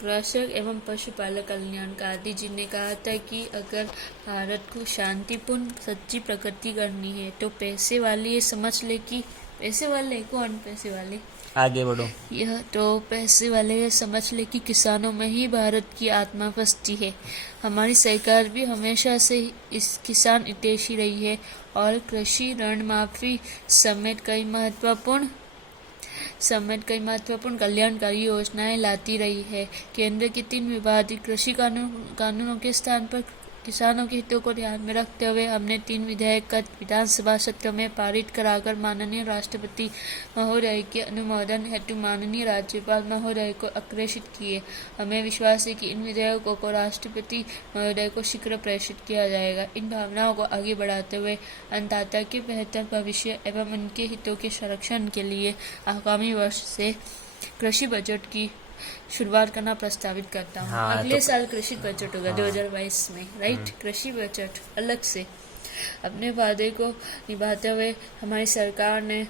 कृषक एवं पशुपालक कल्याण गांधी जी ने कहा था कि अगर भारत को शांतिपूर्ण सच्ची प्रगति करनी है तो पैसे वाले ये समझ ले कि पैसे वाले कौन, पैसे वाले आगे बढ़ो। यह तो पैसे वाले ये समझ ले कि किसानों में ही भारत की आत्मा बसती है। हमारी सरकार भी हमेशा से इस किसान हितैषी रही है और कृषि ऋण माफी समेत कई महत्वपूर्ण कल्याणकारी योजनाएं लाती रही है। केंद्र के 3 विवादित कृषि कानूनों के स्थान पर किसानों के हितों को ध्यान में रखते हुए हमने 3 विधेयक का विधानसभा सत्र में पारित कराकर माननीय राष्ट्रपति महोदय के अनुमोदन हेतु माननीय राज्यपाल महोदय को अग्रेषित किए। हमें विश्वास है कि इन विधेयकों को राष्ट्रपति महोदय को शीघ्र प्रेषित किया जाएगा। इन भावनाओं को आगे बढ़ाते हुए अन्नदाता के बेहतर भविष्य एवं उनके हितों के संरक्षण के लिए आगामी वर्ष से कृषि बजट की शुरुआत करना प्रस्तावित करता हूँ। हाँ, अगले तो साल कृषि बजट होगा 2022 में, राइट। कृषि बजट अलग से अपने वादे को निभाते हुए हमारी सरकार ने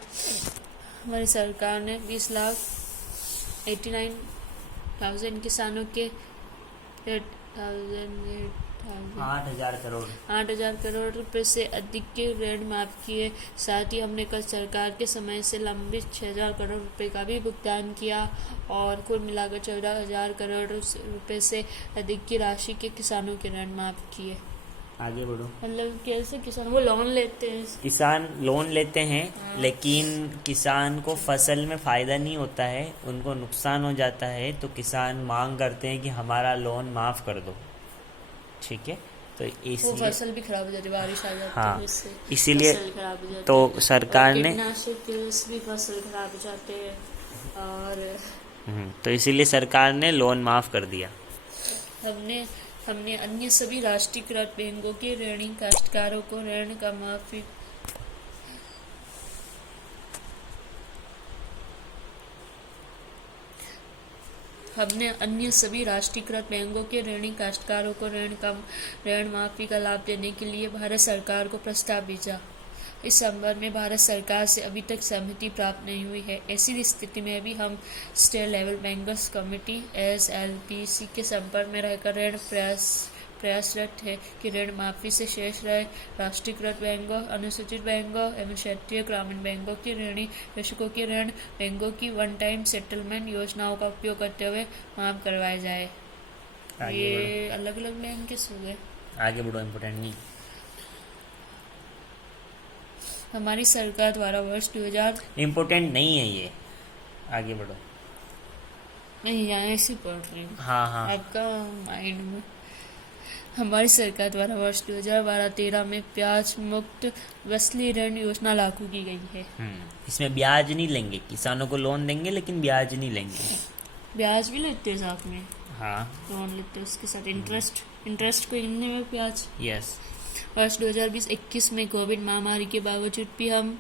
20,89,000 किसानों के 8,000 करोड़ रुपए से अधिक के ऋण माफ किए। साथ ही हमने कल सरकार के समय से लंबित 6,000 करोड़ रुपए का भी भुगतान किया और कुल मिलाकर 14,000 करोड़ रुपए से अधिक की राशि के किसानों के ऋण माफ किए। आगे बढ़ो। मतलब कैसे किसान वो लोन लेते हैं, किसान लोन लेते हैं लेकिन किसान को फसल में फ़ायदा नहीं होता है, उनको नुकसान हो जाता है, तो किसान मांग करते हैं कि हमारा लोन माफ़ कर दो। ठीक है, तो वो फसल भी खराब हो जाती है, बारिश आ जाती है, हाँ, इससे इसीलिए फसल खराब हो जाती तो है। सरकार ने कीटनाशक भी फसल खराब हो जाते हैं और तो इसीलिए सरकार ने लोन माफ़ कर दिया। हमने अन्य सभी राष्ट्रीयकृत बैंकों के ऋणी काश्तकारों को ऋण का माफी ऋण माफी का लाभ देने के लिए भारत सरकार को प्रस्ताव भेजा। इस संबंध में भारत सरकार से अभी तक सहमति प्राप्त नहीं हुई है। ऐसी स्थिति में भी हम state level bankers committee SLBC के संपर्क में रहकर ऋण प्रयासरत है कि ऋण माफी से शेष रहे राष्ट्रीयकृत बैंकों, अनुसूचित बैंकों एवं क्षेत्रीय ग्रामीण बैंकों के ऋणी कृषकों के ऋण बैंकों की वन टाइम सेटलमेंट योजनाओं का उपयोग करते हुए माफ करवाए जाए। ये अलग अलग बैंक के हुए। आगे बढ़ो, इम्पोर्टेंट नहीं। हमारी सरकार द्वारा वर्ष 2000 इम्पोर्टेंट नहीं है ये, आगे बढ़ो। नहीं, यहाँ ऐसे पढ़ रही हूँ। हाँ आपका माइंड में। हमारी सरकार द्वारा वर्ष 2012-13 में ब्याज मुक्त फसली ऋण योजना लागू की गई है। इसमें ब्याज नहीं लेंगे, किसानों को लोन देंगे लेकिन ब्याज नहीं लेंगे। ब्याज भी लेते हैं साथ में, हाँ, लोन लेते हैं उसके साथ इंटरेस्ट को गिनने में ब्याज। यस। वर्ष 2020-21 में कोविड महामारी के बावजूद भी हम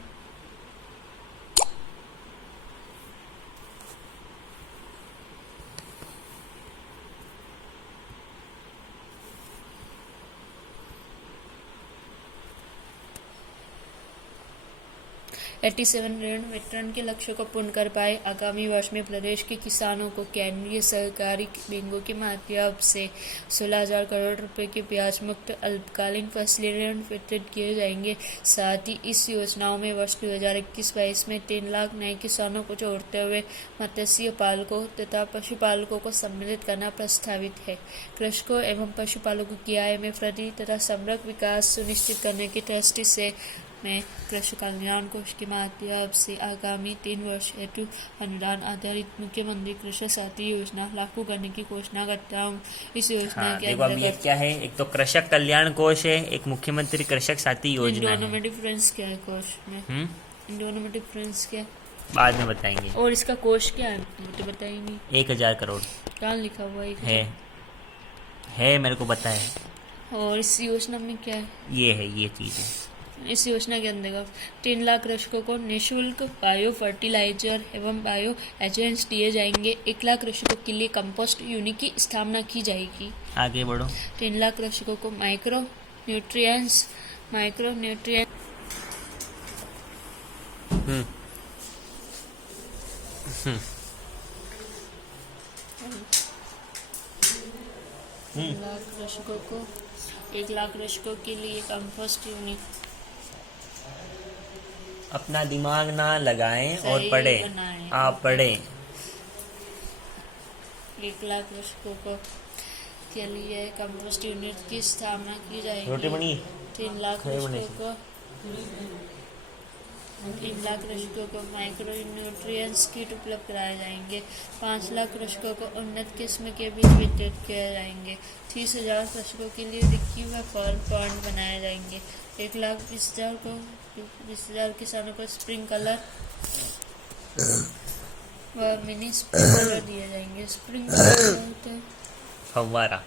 ऋण वितरण के लक्ष्य को पूर्ण कर पाए। आगामी वर्ष में प्रदेश के किसानों को केंद्रीय सहकारी बैंकों के माध्यम से 16,000 करोड़ रुपए के ब्याज मुक्त अल्पकालीन फसली ऋण वितरित किए जाएंगे। साथ ही इस योजनाओं में वर्ष 2021-22 में 3 लाख नए किसानों को जोड़ते हुए मत्स्य पालकों तथा पशुपालकों को सम्मिलित करना प्रस्तावित है। कृषकों एवं पशुपालकों की आय में वृद्धि तथा समग्र विकास सुनिश्चित करने की दृष्टि से मैं कृषि कल्याण कोष के माध्यम से आगामी 3 वर्ष हेतु अनुदान आधारित मुख्यमंत्री कृषक साथी योजना लागू करने की घोषणा करता हूँ। इस योजना के अंतर्गत क्या है, एक तो कृषक कल्याण कोष है, एक मुख्यमंत्री कृषक साथी योजना है। दोनों में डिफरेंस क्या है कोष में? इन दोनों में डिफरेंस क्या बाद में बताएंगे। और इसका कोष क्या है मुझे बताएंगे। 1,000 करोड़ कहाँ लिखा हुआ है मेरे को पता है। और इस योजना में क्या है? ये चीज है। इस योजना के अंतर्गत 3 लाख कृषकों को निःशुल्क बायो फर्टिलाइजर एवं बायो एजेंट्स दिए जाएंगे। 1 लाख कृषकों के लिए कंपोस्ट यूनिट की स्थापना की जाएगी। आगे बढ़ो। 3 लाख कृषकों को माइक्रो न्यूट्रिएंट्स लाख कृषकों को 1 लाख कृषकों के लिए कंपोस्ट यूनिट अपना दिमाग ना लगाएं और सही पढ़ें। बनाएं। आप पढ़ें। 1 लाख कृषकों को के लिए कंपोस्ट यूनिट की स्थापना की जाएगी। रोटी बनी? 3 लाख खड़े होने कृषकों को 3 लाख कृषकों को माइक्रो न्यूट्रिएंट्स किट उपलब्ध कराए जाएंगे। 5 लाख कृषकों को उन्नत किस्म के बीज वितरित किए जाएंगे। 30,000 कृषकों के लिए रिक्की व फॉल पॉन्ड बनाए जाएंगे। 1,20,000 किसानों को स्प्रिंकलर व मिनी स्प्रिंकलर दिए जाएंगे। स्प्रिंकलर क्या होता है? फव्वारा।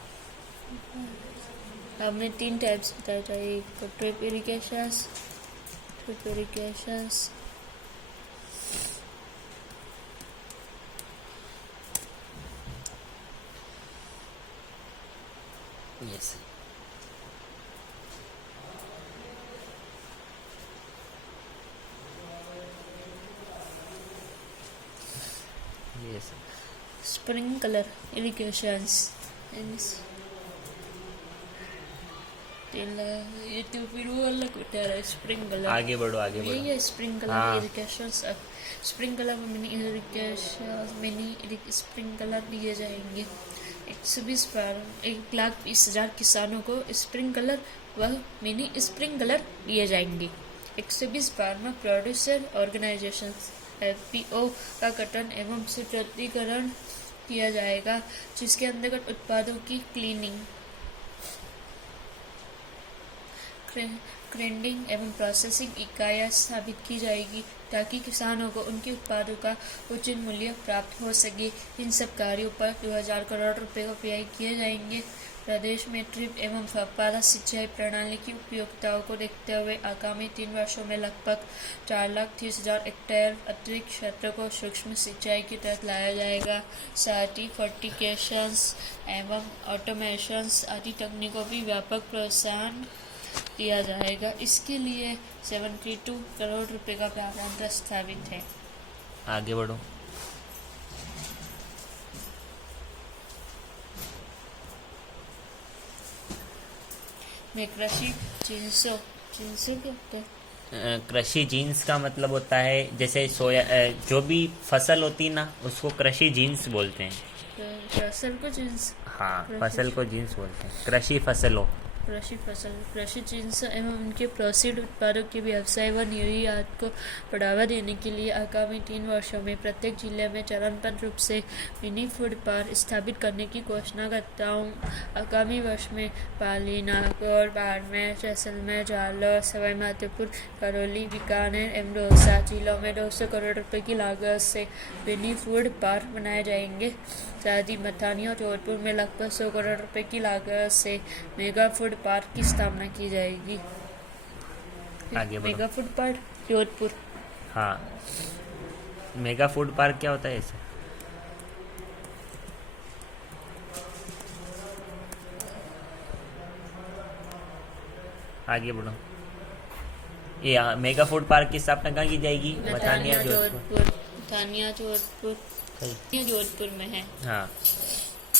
हमने 3 टाइप्स बताया था, एक drip irrigations, yes. Yes. Sprinkler irrigations. ये तो फिर वो अलग होता है। स्प्रिंकलर आगे बढ़ो, आगे ये बढ़ो। स्प्रिंकलर हाँ। इरिगेशंस, स्प्रिंकलर मिनी स्प्रिंकलर दिए जाएंगे। 1,20,000 किसानों को स्प्रिंकलर व मिनी स्प्रिंकलर दिए जाएंगे। 120 फार्मर प्रोड्यूसर ऑर्गेनाइजेशन FPO का गठन एवं सुदृढ़ीकरण किया जाएगा, जिसके अंतर्गत उत्पादों की क्लीनिंग, ग्रेडिंग एवं प्रोसेसिंग इकाइयाँ स्थापित की जाएगी, ताकि किसानों को उनके उत्पादों का उचित मूल्य प्राप्त हो सके। इन सब कार्यों पर 2,000 करोड़ रुपए का व्यय किए जाएंगे। प्रदेश में ड्रिप एवं फव्वारा सिंचाई प्रणाली की उपयोगिताओं को देखते हुए आगामी 3 वर्षों में लगभग 4,30,000 हेक्टेयर अतिरिक्त क्षेत्र को सूक्ष्म सिंचाई के तहत लाया जाएगा। साथ ही फर्टिगेशंस एवं ऑटोमेशंस आदि तकनीकों भी व्यापक प्रोत्साहन दिया जाएगा। इसके लिए 72 करोड़ रुपए का प्रावधान प्रस्तावित है। आगे बढ़ो। में कृषि जिन्सों क्या होता है? कृषि जीन्स का मतलब होता है जैसे सोया, जो भी फसल होती है ना उसको कृषि जीन्स बोलते हैं। फसल को जिन्स, हाँ, कृषि- फसल को जीन्स बोलते हैं। कृषि फसलों। कृषि जिन्स एवं उनके प्रोसीड उत्पादों के व्यवसाय व निर्यात को बढ़ावा देने के लिए आगामी 3 वर्षों में प्रत्येक जिले में चरणबद्ध रूप से मिनी फूड पार्क स्थापित करने की घोषणा करता हूँ। आगामी वर्ष में पाली, नागौर, बाड़मेर, जैसलमेर, जालौर, सवाई माधोपुर, करौली, बीकानेर एवं दौसा जिलों में 200 करोड़ रुपए की लागत से मिनी फूड पार्क बनाए जाएंगे। साथ ही मथानी और जोधपुर में लगभग 100 करोड़ रुपए की लागत से मेगा फूड पार्क की स्थापना की जाएगी। आगे बढ़ो। Mega food park Jodhpur. हाँ, मेगा फूड पार्क क्या होता है ऐसे? आगे बढ़ो। ये मेगा फूड पार्क की स्थापना कहाँ की जाएगी? मथानिया जोधपुर। मथानिया जोधपुर ये जोधपुर में है। हाँ।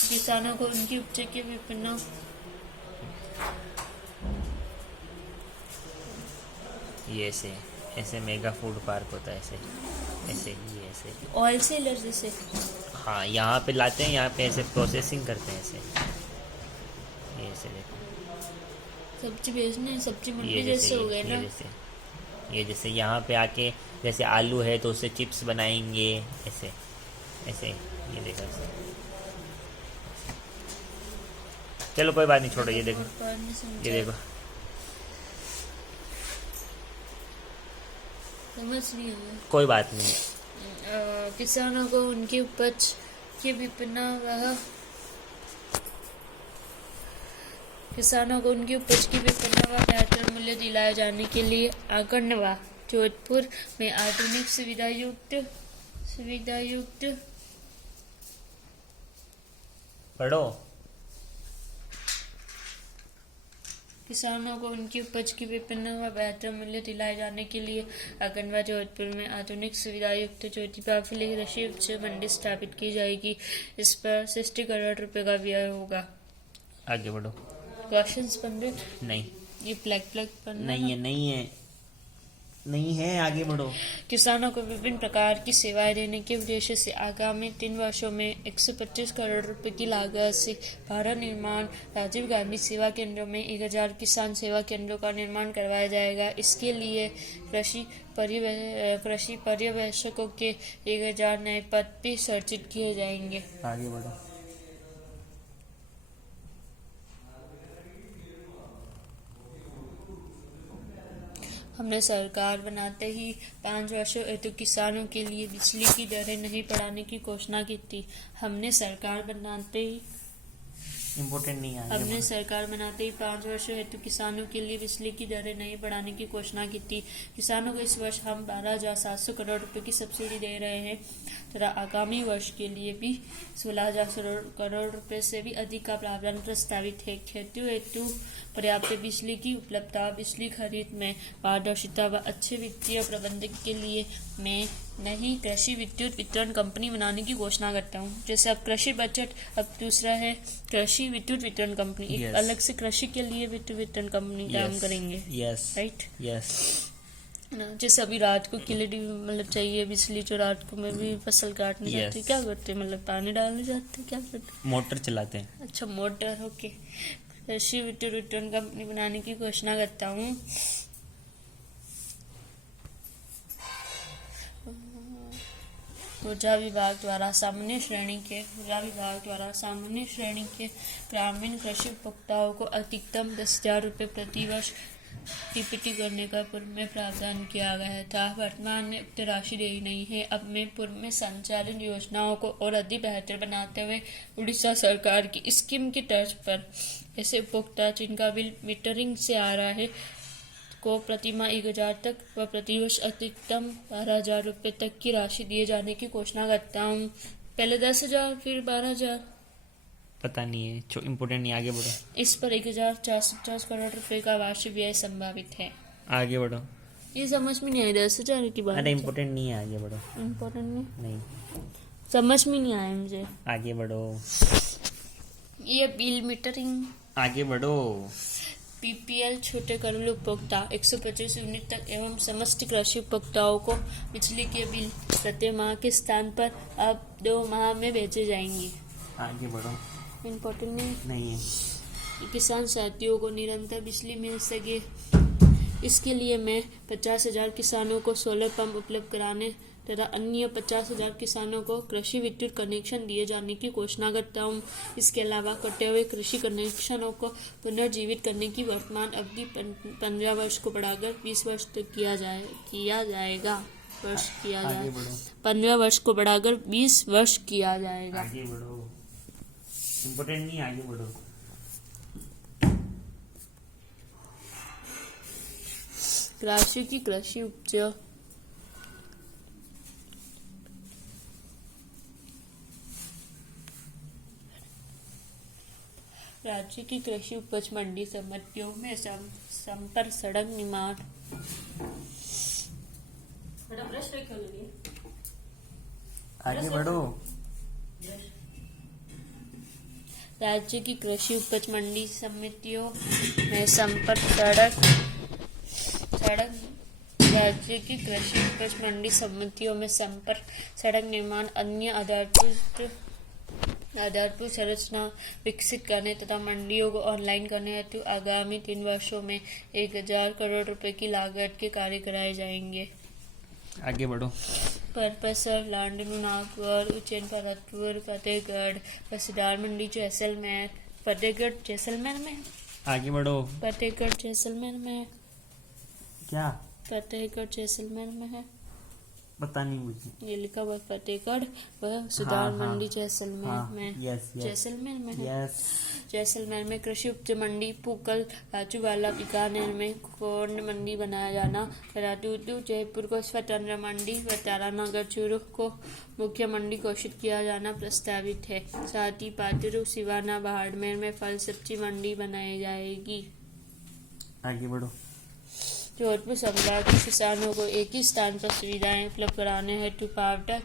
किसानों को उनकी उपज के विपणन ये ऐसे मेगा फूड पार्क होता है। ऐसे ऑयल सेलर जैसे। हाँ, यहाँ पे लाते हैं, यहाँ पे ऐसे प्रोसेसिंग करते हैं ऐसे। ये ऐसे देखो, सब्जी बेचने, सब्जी मंडी ये जैसे हो गए ना। ये जैसे यहाँ पे आके जैसे आलू है तो उससे चिप्स बनाएंगे ऐसे। ये देखो ऐसे। चलो कोई बात नहीं, छोड़ो। ये देखो, ये देखो। समझ नहीं आया। कोई बात नहीं। किसानों को उनकी उपज के विपणन व बेहतर मूल्य दिलाए जाने के लिए आंगनवा जोधपुर में आधुनिक सुविधा युक्त पढ़ो। किसानों को उनकी उपज की विपणन व बेहतर मूल्य दिलाए जाने के लिए आंगनवा जोधपुर में आधुनिक सुविधा युक्त ज्योतिबा फुले कृषि उपज मंडी स्थापित की जाएगी। इस पर 60 करोड़ रुपए का व्यय होगा। आगे बढ़ो। क्वेश्चंस बन रहे, नहीं ये प्लग पढ़ना नहीं है, नहीं है, नहीं है, आगे बढ़ो। किसानों को विभिन्न प्रकार की सेवाएं देने के उद्देश्य से आगामी 3 वर्षों में 125 करोड़ रुपए की लागत से भारत निर्माण राजीव गांधी सेवा केंद्रों में 1000 किसान सेवा केंद्रों का निर्माण करवाया जाएगा। इसके लिए कृषि पर्यवेक्षकों के 1000 नए पद भी सृजित किए जाएंगे। आगे बढ़ो। हमने सरकार बनाते ही 5 वर्षों हेतु किसानों के लिए बिजली की दरें नहीं बढ़ाने की घोषणा की थी। हमने सरकार बनाते ही इम्पोर्टेंट नहीं है, आगे हमने बढ़ो। सरकार बनाते ही 5 वर्षों हेतु किसानों के लिए बिजली की दरें नहीं बढ़ाने की घोषणा की थी। किसानों को इस वर्ष हम 12,700 करोड़ रुपए की सब्सिडी दे रहे हैं तथा आगामी वर्ष के लिए भी 16,000 करोड़ रुपए से भी अधिक का प्रावधान प्रस्तावित है। खेतियों हेतु पर्याप्त बिजली की उपलब्धता, बिजली खरीद में पारदर्शिता व अच्छे वित्तीय प्रबंधन के लिए मैं नई कृषि विद्युत वितरण कंपनी बनाने की घोषणा करता हूँ। जैसे अब कृषि बजट, अब दूसरा है कृषि विद्युत वितरण कंपनी। एक Yes. अलग से कृषि के लिए विद्युत वितरण कंपनी काम करेंगे, यस, राइट यस, ना। जैसे अभी रात को किले मतलब चाहिए बिजली, जो रात को में भी फसल काटने Yes. जाते, क्या करते, मतलब पानी डालने जाते, क्या करते? मोटर चलाते हैं। अच्छा, मोटर, ओके। कृषि विद्युत वितरण कंपनी बनाने की घोषणा करता हूँ। ऊर्जा विभाग द्वारा सामान्य श्रेणी के ग्रामीण कृषि उपभोक्ताओं को अधिकतम 10,000 रुपये प्रति वर्ष टीपीटी करने का पूर्व में प्रावधान किया गया था। वर्तमान में उक्त राशि देय नहीं है। अब मैं पूर्व में संचालित योजनाओं को और अधिक बेहतर बनाते हुए उड़ीसा सरकार की स्कीम की तर्ज पर ऐसे उपभोक्ता जिनका बिल मीटरिंग से आ रहा है को प्रतिमाह 1,000 तक व प्रतिवर्ष अधिकतम 12,000 रुपये तक की राशि दिए जाने की घोषणा करता हूँ। पहले 10,000 फिर 12,000। पता नहीं है, जो इम्पोर्टेंट नहीं, आगे बढ़ो। इस पर 1,450 करोड़ रुपए का वार्षिक व्यय संभावित है। आगे बढ़ो। ये समझ में नहीं आई 10,000 की बात। अरे इम्पोर्टेंट नहीं है, आगे बढ़ो। इम्पोर्टेंट नहीं, नहीं, समझ में नहीं आया मुझे। आगे बढ़ो। ये बिल मीटरिंग, आगे बढ़ो। पीपीएल छोटे घरेलू उपभोक्ता 125 यूनिट तक एवं समस्त कृषि उपभोक्ताओं को बिजली के बिल प्रति माह के स्थान पर अब 2 माह में भेजे जाएंगे। आगे बढ़ो। इम्पोर्टेंट नहीं है। किसान साथियों को निरंतर बिजली मिल सके, इसके लिए मैं 50,000 किसानों को सोलर पंप उपलब्ध कराने तथा अन्य 50,000 किसानों को कृषि विद्युत कनेक्शन दिए जाने की घोषणा करता हूँ। इसके अलावा कटे हुए कृषि कनेक्शनों को पुनर्जीवित करने की वर्तमान अवधि 15 वर्ष को बढ़ाकर 20 वर्ष तक किया जाएगा। 15 वर्ष को बढ़ाकर 20 वर्ष किया जाएगा। आगे बढ़ो। इम्पोर्टेंट नहीं, आगे बढ़ो। राज्य की कृषि उपज राज्य की कृषि उपज मंडी समितियों में संपर्क सड़क निर्माण आगे बढ़ो। राज्य की कृषि उपज मंडी समितियों में संपर्क राज्य की कृषि उपज मंडी समितियों में संपर्क, सड़क निर्माण, अन्य आधारभूत संरचना विकसित करने तथा मंडियों को ऑनलाइन करने हेतु आगामी 3 वर्षों में 1,000 करोड़ रुपए की लागत के कार्य कराए जाएंगे। आगे बढ़ो। परपसर, लांडनू, नागौर, उज्जैन, भरतपुर, फतेहगढ़, बसिदार मंडी, जैसलमेर। फतेहगढ़ जैसलमेर में, आगे बढ़ो। फतेहगढ़ जैसलमेर में, क्या फतेहगढ़ जैसलमेर में है, पता नहीं मुझे। ये लिखा हुआ फतेहगढ़ व सुधार मंडी जैसलमेर में। यस, यस, जैसलमेर में है। यस। जैसलमेर में कृषि उपज मंडी, पूकल, राजूवाला, बीकानेर में कोर्ण मंडी बनाया जाना तथा दूदू, जयपुर को स्वतंत्र मंडी व तारानगर, चूरू को मुख्य मंडी घोषित किया जाना प्रस्तावित है। साथ ही पातुरु, सिवाना, बाड़मेर में फल सब्जी मंडी बनाई जाएगी। आगे बढ़ो। जोधपुर संभाग के किसानों को एक ही स्थान पर सुविधाएं उपलब्ध कराने हेतु पावटा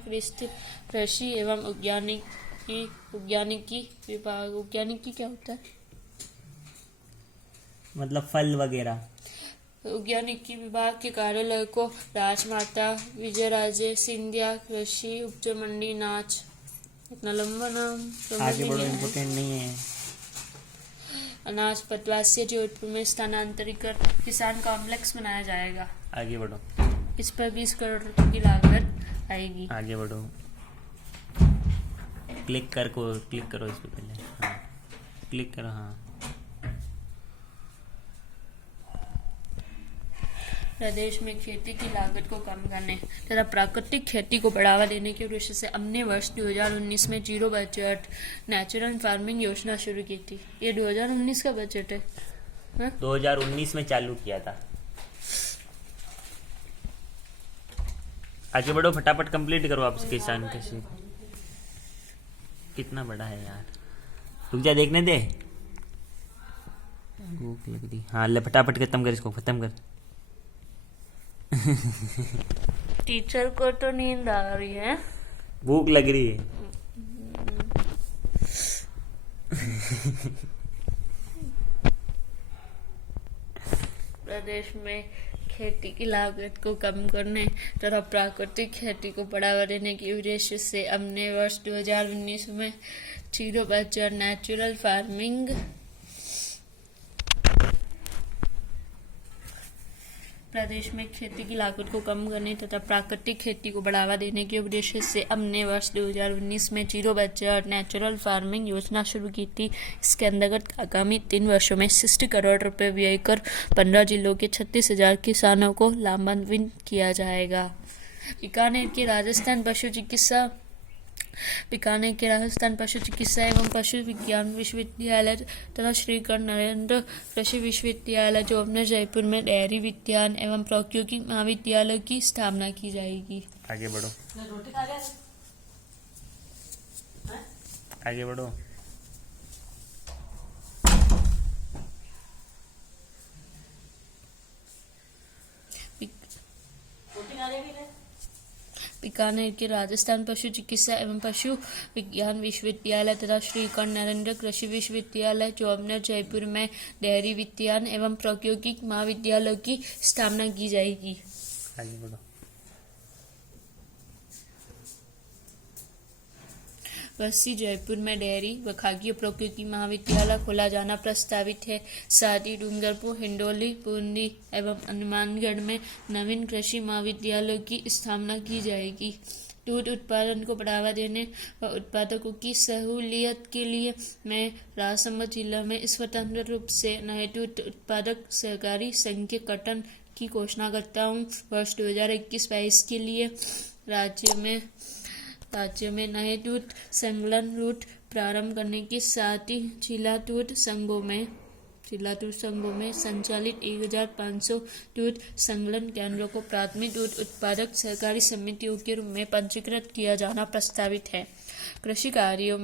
कृषि एवं उद्यानिकी विभाग, उद्यानिकी क्या होता है? मतलब फल वगैरह। उद्यानिकी विभाग के कार्यालय को राजमाता विजयराजे सिंधिया कृषि उपज मंडी नाच। इतना लंबा नाम समझ आगे ही बढ़ो, नहीं आया। इम्पोर्टेंट नहीं है। अनाज पटवासी जोधपुर में स्थानांतरित कर किसान कॉम्प्लेक्स बनाया जाएगा। आगे बढ़ो, इस पर 20 करोड़ रुपए की लागत आएगी। आगे बढ़ो। क्लिक करो इस पे पहले। हाँ, क्लिक करो। हाँ, प्रदेश में खेती की लागत को कम करने तथा प्राकृतिक खेती को बढ़ावा देने के उद्देश्य से हमने वर्ष 2019 में जीरो बजट नेचुरल फार्मिंग योजना शुरू की थी। ये 2019 का बजट है। हाँ? 2019 में चालू किया था। आगे बढ़ो, फटाफट कंप्लीट करो आप किसान कृषि। कितना बड़ा है यार, रुक जा देखने दे। भूख लग रही। हाँ ले, फटाफट खत्म कर, इसको खत्म कर। टीचर को तो नींद आ रही है। भूख लग रही है। प्रदेश में खेती की लागत को कम करने तथा प्राकृतिक खेती को बढ़ावा देने के उद्देश्य से हमने वर्ष 2019 में जीरो बजट नेचुरल फार्मिंग प्रदेश में खेती की लागत को कम करने तथा प्राकृतिक खेती को बढ़ावा देने के उद्देश्य से हमने वर्ष 2019 में जीरो बजट नेचुरल फार्मिंग योजना शुरू की थी। इसके अंतर्गत आगामी 3 वर्षों में 60 करोड़ रुपए व्यय कर 15 जिलों के 36,000 किसानों को लाभान्वित किया जाएगा। बीकानेर के राजस्थान पशु चिकित्सा एवं पशु विज्ञान विश्वविद्यालय तथा श्री कर्ण नरेंद्र कृषि विश्वविद्यालय जोबनेर जयपुर में डेयरी विज्ञान एवं प्रौद्योगिकी महाविद्यालय की स्थापना की जाएगी। आगे बढ़ो, आगे बढ़ो। बीकानेर के राजस्थान पशु चिकित्सा एवं पशु विज्ञान विश्वविद्यालय तथा श्री कर्ण नरेंद्र कृषि विश्वविद्यालय जोबनेर जयपुर में डेयरी विज्ञान एवं प्रौद्योगिकी महाविद्यालय की स्थापना की जाएगी। आगे बढ़ो। वसी जयपुर में डेयरी व खाद्य प्रौद्योगिकी महाविद्यालय खोला जाना प्रस्तावित है। साथ ही डूंगरपुर, हिंडोली, बूंदी एवं हनुमानगढ़ में नवीन कृषि महाविद्यालय की स्थापना की जाएगी। दूध उत्पादन को बढ़ावा देने व उत्पादकों की सहूलियत के लिए मैं राजसमंद जिला में स्वतंत्र रूप से नए दूध उत्पादक सहकारी संघ के गठन की घोषणा करता हूँ। वर्ष 2021-22 के लिए राज्य में नए दूध संकलन रूट प्रारंभ करने के साथ ही जिला दूध संघों में संचालित 1,500 दूध संकलन केंद्रों को प्राथमिक दूध उत्पादक सहकारी समितियों के रूप में पंजीकृत किया जाना प्रस्तावित है। कृषि कार्यों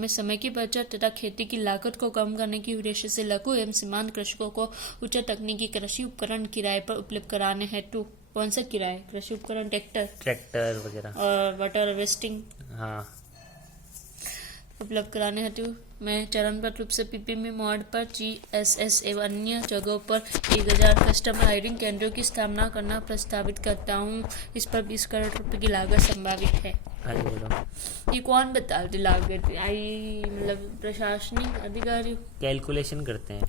में समय की बचत तथा खेती की लागत को कम करने की उद्देश्य से लघु एवं सीमांत कृषकों को उच्च तकनीकी कृषि उपकरण किराए पर उपलब्ध कराने हेतु कौन सा किराए? कृषि उपकरण, ट्रैक्टर वगैरह और वाटर हार्वेस्टिंग उपलब्ध कराने हेतु मैं चरणबद्ध रूप से पीपीएम मोड पर GSS एवं अन्य जगहों पर 1,000 कस्टमर हायरिंग केंद्रों की स्थापना करना प्रस्तावित करता हूँ। इस पर 20 करोड़ रुपए की लागत संभावित है। ये कौन बताते लागत? मतलब प्रशासनिक अधिकारी कैलकुलेशन करते हैं।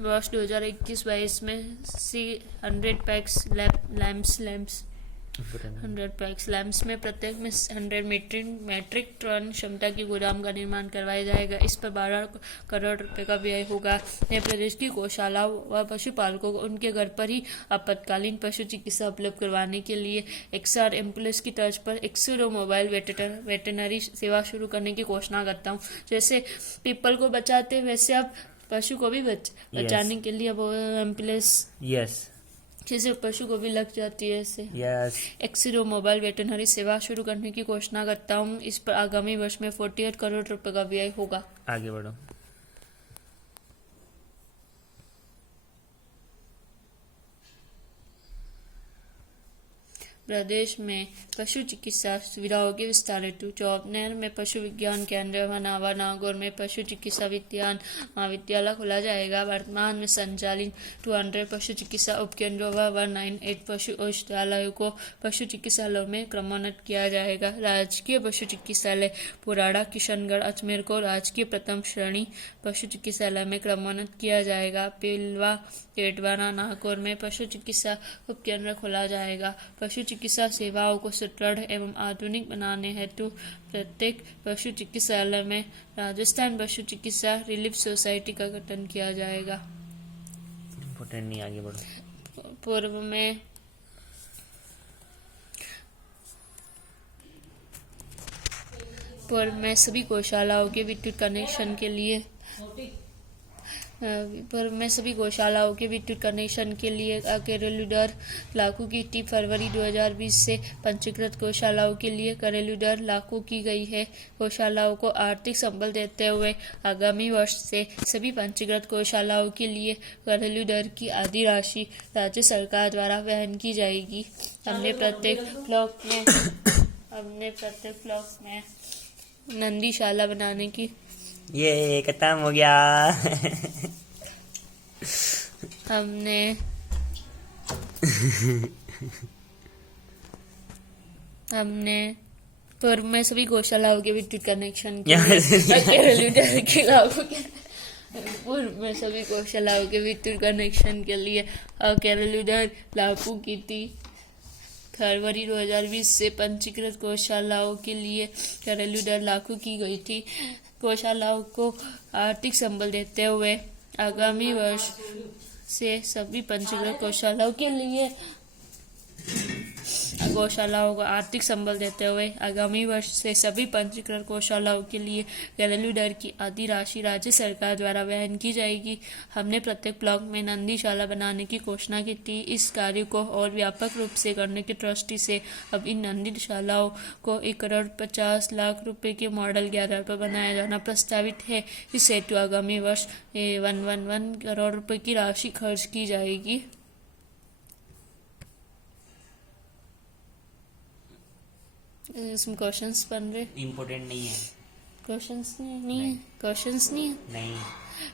वर्ष 2021-22 में 100 पैक्स लैम्प्स में प्रत्येक में 100 मीट्रिक टन क्षमता की गोदाम का निर्माण करवाया जाएगा। इस पर 12 करोड़ रुपए का व्यय होगा। यह प्रदेश की गौशालाओं व पशुपालकों को उनके घर पर ही आपातकालीन पशु चिकित्सा उपलब्ध करवाने के लिए XR एम्बुलेंस की तर्ज पर 100 मोबाइल वेटरनरी सेवा शुरू करने की घोषणा करता हूँ। जैसे पीपल को बचाते वैसे अब पशु को भी बचाने के लिए अब एम्बुलेंस जैसे पशु को भी लग जाती है ऐसे एक्सीरो मोबाइल वेटरनरी सेवा शुरू करने की घोषणा करता हूँ। इस पर आगामी वर्ष में 48 करोड़ रुपए का व्यय होगा। आगे बढ़ो। प्रदेश में पशु चिकित्सा सुविधाओं के विस्तार हेतु चौबनेर में पशु विज्ञान केंद्र व नावा नागौर में पशु चिकित्सा विज्ञान महाविद्यालय खोला जाएगा। वर्तमान में संचालित 200 पशु चिकित्सा उपकेंद्रों व 198 पशु औषधालयों को पशु चिकित्सालयों में क्रमोन्नत किया जाएगा। राजकीय पशु चिकित्सालय पुराड़ा किशनगढ़ अजमेर को राजकीय प्रथम श्रेणी पशु चिकित्सालय में क्रमोन्नत किया जाएगा। पिलवा टेटवाना नागौर में पशु चिकित्सा उपकेंद्र खोला जाएगा। पशु चिकित्सा सेवाओं को सुदृढ़ एवं आधुनिक बनाने हेतु प्रत्येक पशु चिकित्सालय में राजस्थान पशु चिकित्सा रिलीफ सोसाइटी का गठन किया जाएगा। इम्पोर्टेंट नहीं, आगे बढ़ो। पूर्व में सभी गौशालाओं के विद्युत कनेक्शन के लिए घरेलू दर लागू की थी। फरवरी 2020 से पंजीकृत गौशालाओं के लिए घरेलू दर लागू की गई है। गौशालाओं को आर्थिक संबल देते हुए आगामी वर्ष से सभी पंजीकृत गौशालाओं के लिए घरेलू दर की आधी राशि राज्य सरकार द्वारा वहन की जाएगी। हमने प्रत्येक ब्लॉक में नंदीशाला बनाने की ये खत्म हो गया। हमने पूर्व में सभी गौशालाओं के विद्युत कनेक्शन के लिए घरेलू दर लागू की थी। फरवरी 2020 से पंजीकृत गौशालाओं के लिए घरेलू दर लागू की गई थी। गौशालाओं को आर्थिक संबल देते हुए आगामी वर्ष से सभी पंजीकृत गौशालाओं के लिए घरेलू दर की आधी राशि राज्य सरकार द्वारा वहन की जाएगी। हमने प्रत्येक ब्लॉक में नंदीशाला बनाने की घोषणा की थी। इस कार्य को और व्यापक रूप से करने की दृष्टि से अब इन नंदीशालाओं को 1,50,00,000 रुपए के मॉडल के आधार पर बनाया जाना प्रस्तावित है। इस हेतु आगामी वर्ष 111 करोड़ रुपए की राशि खर्च की जाएगी। इसमें क्वेश्चंस बन रहे, इम्पोर्टेंट नहीं है। क्वेश्चंस नहीं है। नहीं।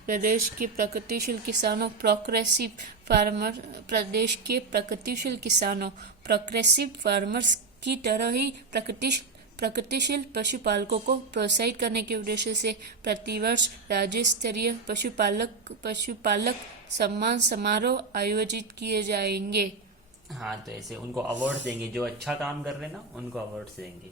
प्रदेश के प्रगतिशील किसानों प्रोग्रेसिव फार्मर्स की तरह ही प्रगतिशील पशुपालकों को प्रोत्साहित करने के उद्देश्य से प्रतिवर्ष राज्य स्तरीय पशुपालक सम्मान समारोह आयोजित किए जाएंगे। हाँ, तो ऐसे उनको अवार्ड देंगे, जो अच्छा काम कर रहे हैं ना उनको अवार्ड देंगे।